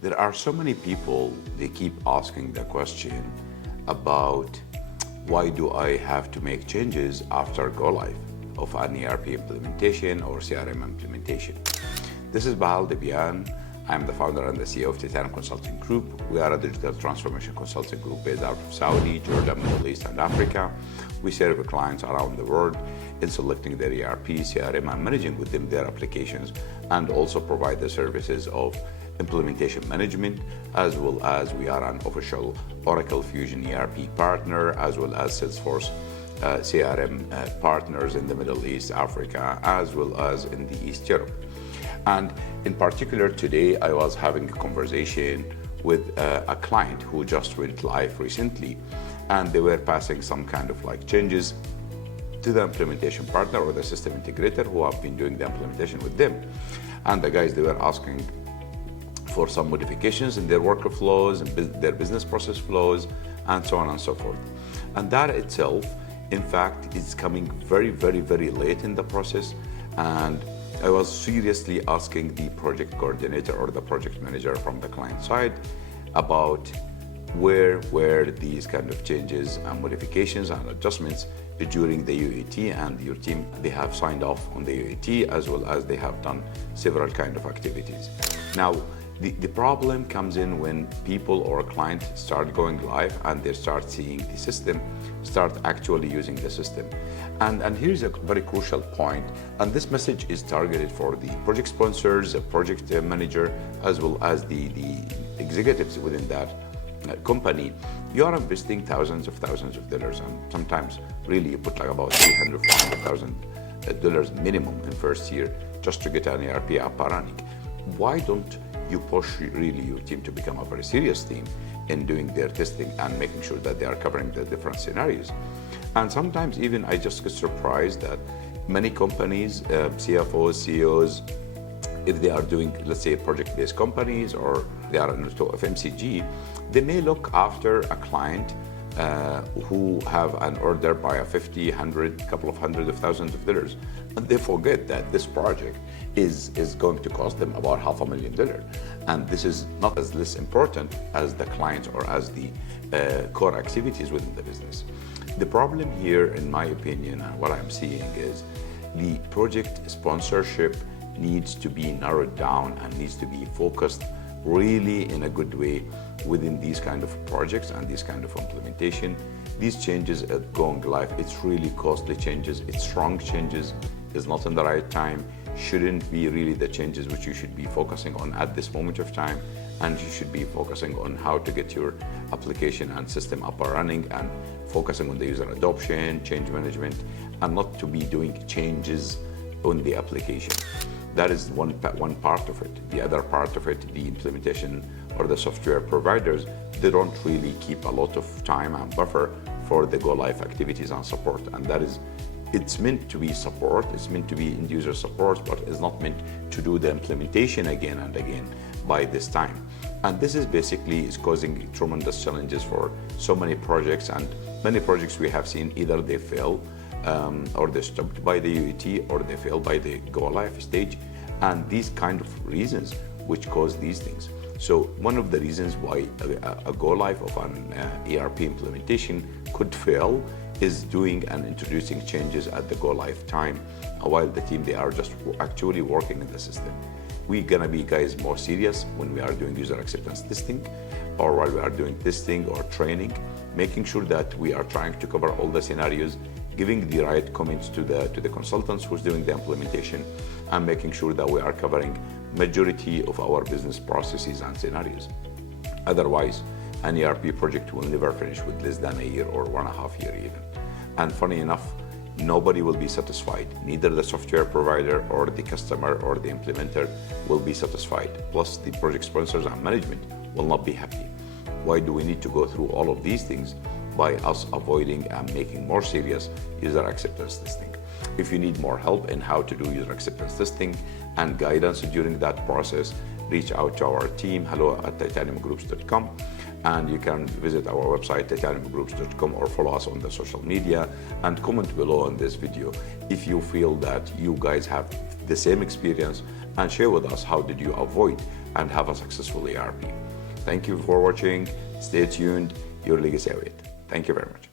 There are so many people, they keep asking the question about why do I have to make changes after go live of an ERP implementation or CRM implementation. This is Bahal Debian. I'm the founder and the CEO of Titanium Consulting Group. We are a digital transformation consulting group based out of Saudi, Jordan, Middle East, and Africa. We serve clients around the world in selecting their ERP, CRM, and managing with them their applications, and also provide the services of implementation management, as well as we are an official Oracle Fusion ERP partner, as well as Salesforce CRM partners in the Middle East, Africa, as well as in the East Europe. And in particular, today I was having a conversation with a client who just went live recently, and they were passing some kind of like changes to the implementation partner or the system integrator who have been doing the implementation with them. And the guys, they were asking for some modifications in their workflows and their business process flows, and so on and so forth. And that itself, in fact, is coming very, very, very late in the process. And I was seriously asking the project coordinator or the project manager from the client side about where were these kind of changes and modifications and adjustments during the UAT, and your team, they have signed off on the UAT, as well as they have done several kind of activities. Now, the problem comes in when people or clients start going live and they start seeing the system, start actually using the system. And here's a very crucial point, and this message is targeted for the project sponsors, the project manager, as well as the executives within that company. You are investing thousands of dollars, and sometimes really you put like about $300,000 minimum in first year just to get an ERP up and running. Why don't you push really your team to become a very serious team in doing their testing and making sure that they are covering the different scenarios? And sometimes even I just get surprised that many companies, CFOs, CEOs, if they are doing, let's say, project-based companies or they are into FMCG, they may look after a client who have an order by a 50, 100, couple of hundred of thousands of dollars. And they forget that this project is going to cost them about $500,000. And this is not as less important as the clients or as the core activities within the business. The problem here, in my opinion, and what I'm seeing is the project sponsorship needs to be narrowed down and needs to be focused really in a good way within these kind of projects and these kind of implementation. These changes at going live, it's really costly changes, it's strong changes, it's not in the right time, shouldn't be really the changes which you should be focusing on at this moment of time, and you should be focusing on how to get your application and system up and running and focusing on the user adoption, change management, and not to be doing changes on the application. That is one part of it. The other part of it, the implementation or the software providers, they don't really keep a lot of time and buffer for the go live activities and support. And that is, it's meant to be support, it's meant to be end user support, but it's not meant to do the implementation again and again by this time. And this is basically is causing tremendous challenges for so many projects, and many projects we have seen either they fail or they stopped by the UAT or they fail by the go live stage, and these kind of reasons which cause these things. So one of the reasons why a go live of an ERP implementation could fail is doing and introducing changes at the go live time, while the team, they are just actually working in the system. We're gonna be, guys, more serious when we are doing user acceptance testing, or while we are doing testing or training, making sure that we are trying to cover all the scenarios, giving the right comments to the consultants who's doing the implementation, and making sure that we are covering majority of our business processes and scenarios. Otherwise, an ERP project will never finish with less than a year or 1.5 years even. And funny enough, nobody will be satisfied. Neither the software provider or the customer or the implementer will be satisfied. Plus, the project sponsors and management will not be happy. Why do we need to go through all of these things by us avoiding and making more serious user acceptance testing? If you need more help in how to do user acceptance testing and guidance during that process, reach out to our team, hello@titaniumgroups.com, and you can visit our website, titaniumgroups.com, or follow us on the social media and comment below on this video if you feel that you guys have the same experience, and share with us how did you avoid and have a successful ERP. Thank you for watching. Stay tuned. Your legacy await. Thank you very much.